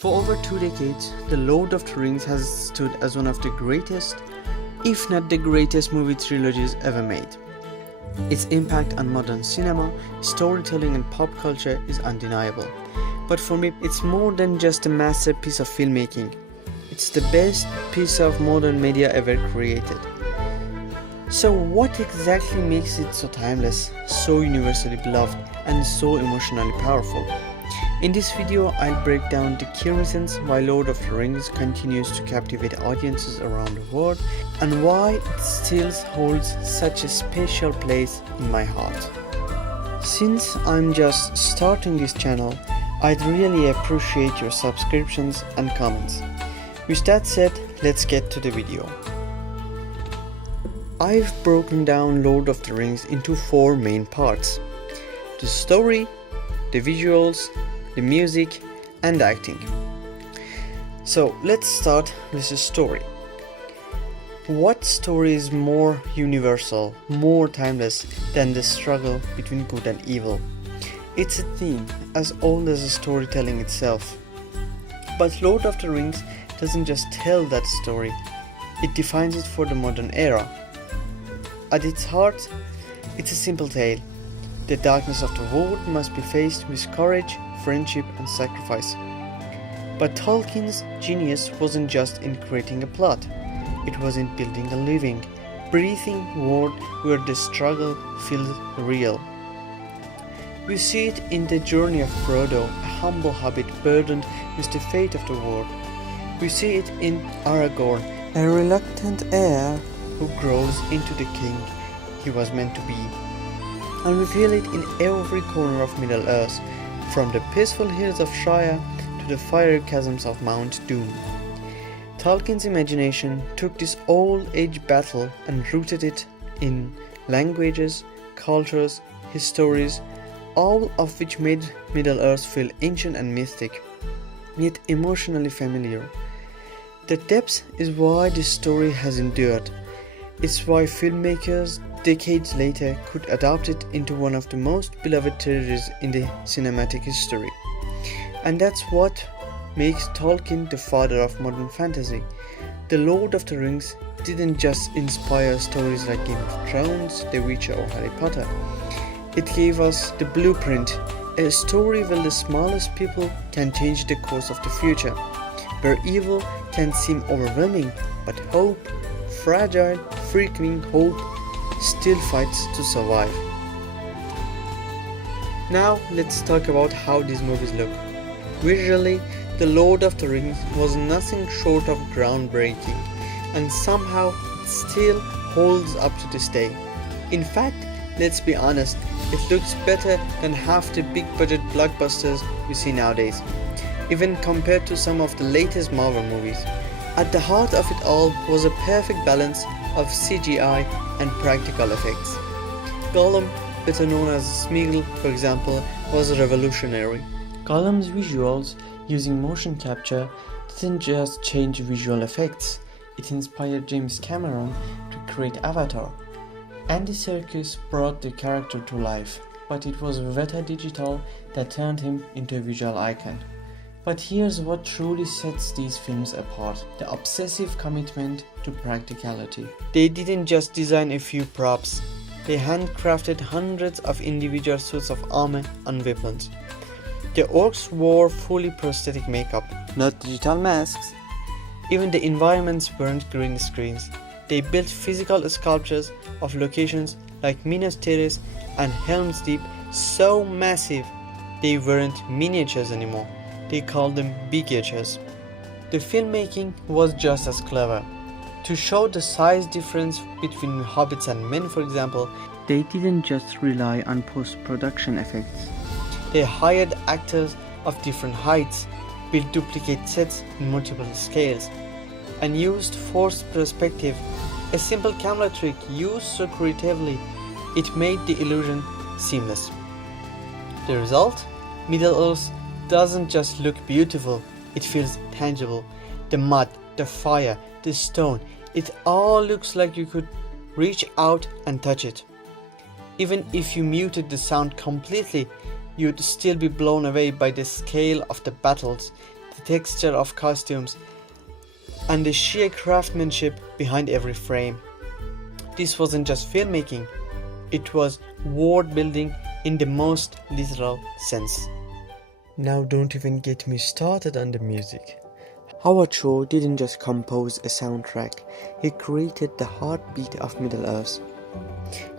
For over 2 decades, The Lord of the Rings has stood as one of the greatest, if not the greatest movie trilogies ever made. Its impact on modern cinema, storytelling and pop culture is undeniable. But for me, it's more than just a masterpiece of filmmaking. It's the best piece of modern media ever created. So what exactly makes it so timeless, so universally beloved, and so emotionally powerful? In this video, I'll break down the key reasons why Lord of the Rings continues to captivate audiences around the world and why it still holds such a special place in my heart. Since I'm just starting this channel, I'd really appreciate your subscriptions and comments. With that said, let's get to the video. I've broken down Lord of the Rings into 4 main parts: the story, the visuals, the music, and acting. So let's start with the story. What story is more universal, more timeless than the struggle between good and evil? It's a theme as old as the storytelling itself. But Lord of the Rings doesn't just tell that story, it defines it for the modern era. At its heart, it's a simple tale. The darkness of the world must be faced with courage, friendship, and sacrifice. But Tolkien's genius wasn't just in creating a plot, it was in building a living, breathing world where the struggle feels real. We see it in the journey of Frodo, a humble hobbit burdened with the fate of the world. We see it in Aragorn, a reluctant heir who grows into the king he was meant to be. And we feel it in every corner of Middle-earth, from the peaceful hills of Shire to the fiery chasms of Mount Doom. Tolkien's imagination took this old-age battle and rooted it in languages, cultures, histories, all of which made Middle-earth feel ancient and mystic, yet emotionally familiar. The depth is why this story has endured. It's why filmmakers decades later could adapt it into one of the most beloved trilogies in the cinematic history. And that's what makes Tolkien the father of modern fantasy. The Lord of the Rings didn't just inspire stories like Game of Thrones, The Witcher or Harry Potter. It gave us the blueprint, a story where the smallest people can change the course of the future, where evil can seem overwhelming, but hope, fragile, freaking hope, still fights to survive. Now let's talk about how these movies look. Visually, The Lord of the Rings was nothing short of groundbreaking, and somehow it still holds up to this day. In fact, let's be honest, it looks better than half the big budget blockbusters we see nowadays, even compared to some of the latest Marvel movies. At the heart of it all was a perfect balance of CGI and practical effects. Gollum, better known as Smeagol for example, was revolutionary. Gollum's visuals using motion capture didn't just change visual effects, it inspired James Cameron to create Avatar. Andy Serkis brought the character to life, but it was Weta Digital that turned him into a visual icon. But here's what truly sets these films apart: the obsessive commitment to practicality. They didn't just design a few props, they handcrafted hundreds of individual suits of armor and weapons. The orcs wore fully prosthetic makeup, not digital masks. Even the environments weren't green screens. They built physical sculptures of locations like Minas Tirith and Helm's Deep so massive they weren't miniatures anymore. They called them bigotures. The filmmaking was just as clever. To show the size difference between hobbits and men, for example, they didn't just rely on post-production effects. They hired actors of different heights, built duplicate sets in multiple scales, and used forced perspective, a simple camera trick used so creatively it made the illusion seamless. The result? Middle-earth doesn't just look beautiful, it feels tangible. The mud, the fire, the stone, it all looks like you could reach out and touch it. Even if you muted the sound completely, you'd still be blown away by the scale of the battles, the texture of costumes, and the sheer craftsmanship behind every frame. This wasn't just filmmaking, it was world building in the most literal sense. Now don't even get me started on the music. Howard Shore didn't just compose a soundtrack, he created the heartbeat of Middle-earth.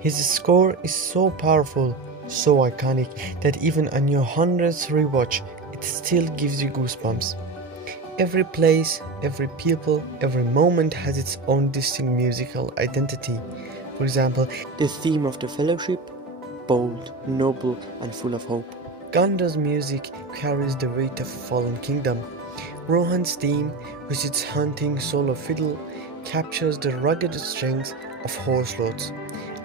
His score is so powerful, so iconic, that even on your 100th rewatch, it still gives you goosebumps. Every place, every people, every moment has its own distinct musical identity. For example, the theme of the Fellowship, bold, noble, and full of hope. Gondor's music carries the weight of a fallen kingdom. Rohan's theme, with its haunting solo fiddle, captures the rugged strength of Horselords.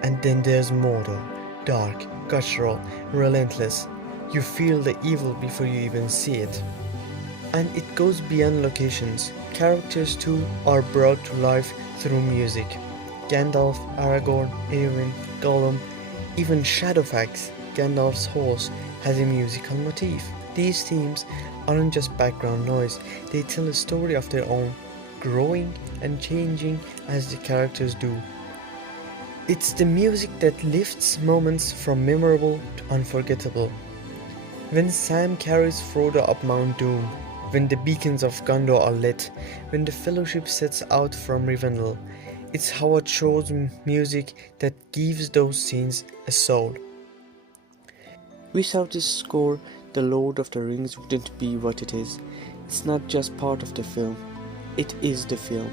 And then there's Mordor, dark, guttural, relentless. You feel the evil before you even see it. And it goes beyond locations. Characters too are brought to life through music. Gandalf, Aragorn, Eowyn, Gollum, even Shadowfax, Gandalf's horse, has a musical motif. These themes aren't just background noise, they tell a story of their own, growing and changing as the characters do. It's the music that lifts moments from memorable to unforgettable. When Sam carries Frodo up Mount Doom, when the beacons of Gondor are lit, when the Fellowship sets out from Rivendell, it's Howard Shore's music that gives those scenes a soul. Without this score, The Lord of the Rings wouldn't be what it is. It's not just part of the film, it is the film.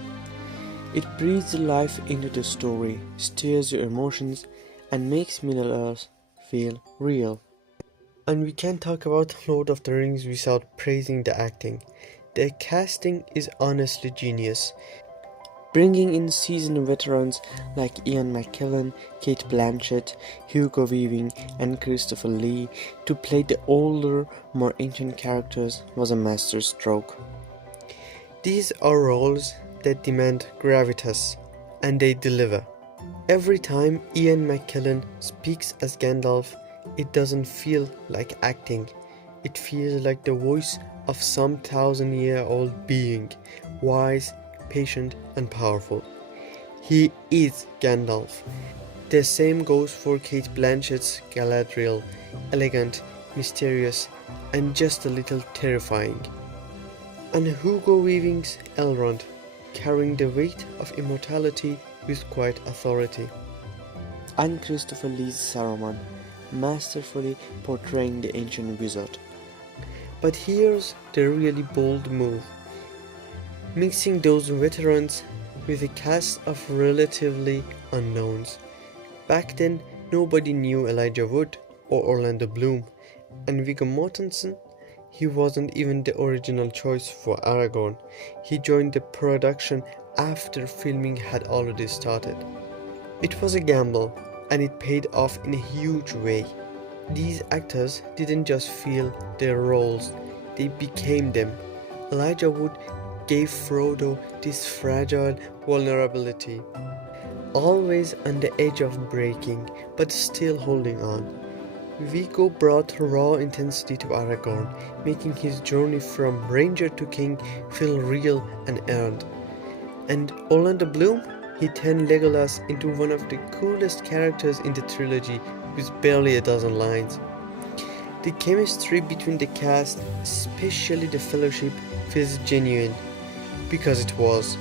It breathes life into the story, stirs your emotions, and makes Middle-earth feel real. And we can't talk about Lord of the Rings without praising the acting. The casting is honestly genius. Bringing in seasoned veterans like Ian McKellen, Cate Blanchett, Hugo Weaving, and Christopher Lee to play the older, more ancient characters was a masterstroke. These are roles that demand gravitas, and they deliver. Every time Ian McKellen speaks as Gandalf, it doesn't feel like acting. It feels like the voice of some 1,000-year-old being, wise, patient, and powerful. He is Gandalf. The same goes for Cate Blanchett's Galadriel, elegant, mysterious, and just a little terrifying. And Hugo Weaving's Elrond, carrying the weight of immortality with quiet authority. And Christopher Lee's Saruman, masterfully portraying the ancient wizard. But here's the really bold move. Mixing those veterans with a cast of relatively unknowns. Back then, nobody knew Elijah Wood or Orlando Bloom, and Viggo Mortensen, he wasn't even the original choice for Aragorn. He joined the production after filming had already started. It was a gamble, and it paid off in a huge way. These actors didn't just fill their roles, they became them. Elijah Wood gave Frodo this fragile vulnerability, always on the edge of breaking, but still holding on. Viggo brought raw intensity to Aragorn, making his journey from ranger to king feel real and earned. And Orlando Bloom, he turned Legolas into one of the coolest characters in the trilogy with barely a dozen lines. The chemistry between the cast, especially the Fellowship, feels genuine, because it was.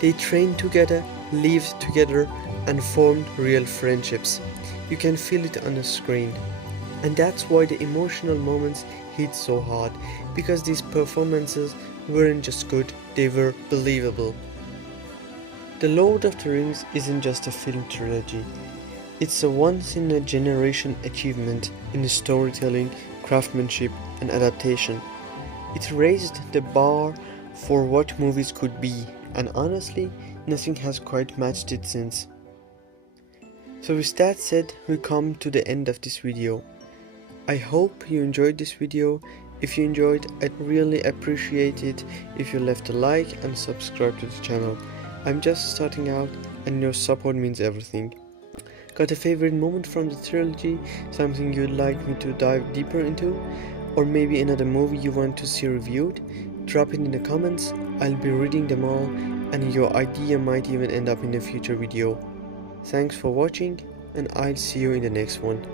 They trained together, lived together, and formed real friendships. You can feel it on the screen. And that's why the emotional moments hit so hard, because these performances weren't just good, they were believable. The Lord of the Rings isn't just a film trilogy. It's a once-in-a-generation achievement in storytelling, craftsmanship, and adaptation. It raised the bar for what movies could be, and honestly, nothing has quite matched it since. So with that said, we come to the end of this video. I hope you enjoyed this video. If you enjoyed, I'd really appreciate it if you left a like and subscribe to the channel. I'm just starting out and your support means everything. Got a favorite moment from the trilogy, something you'd like me to dive deeper into, or maybe another movie you want to see reviewed? drop it in the comments. I'll be reading them all, and your idea might even end up in a future video. Thanks for watching, and I'll see you in the next one.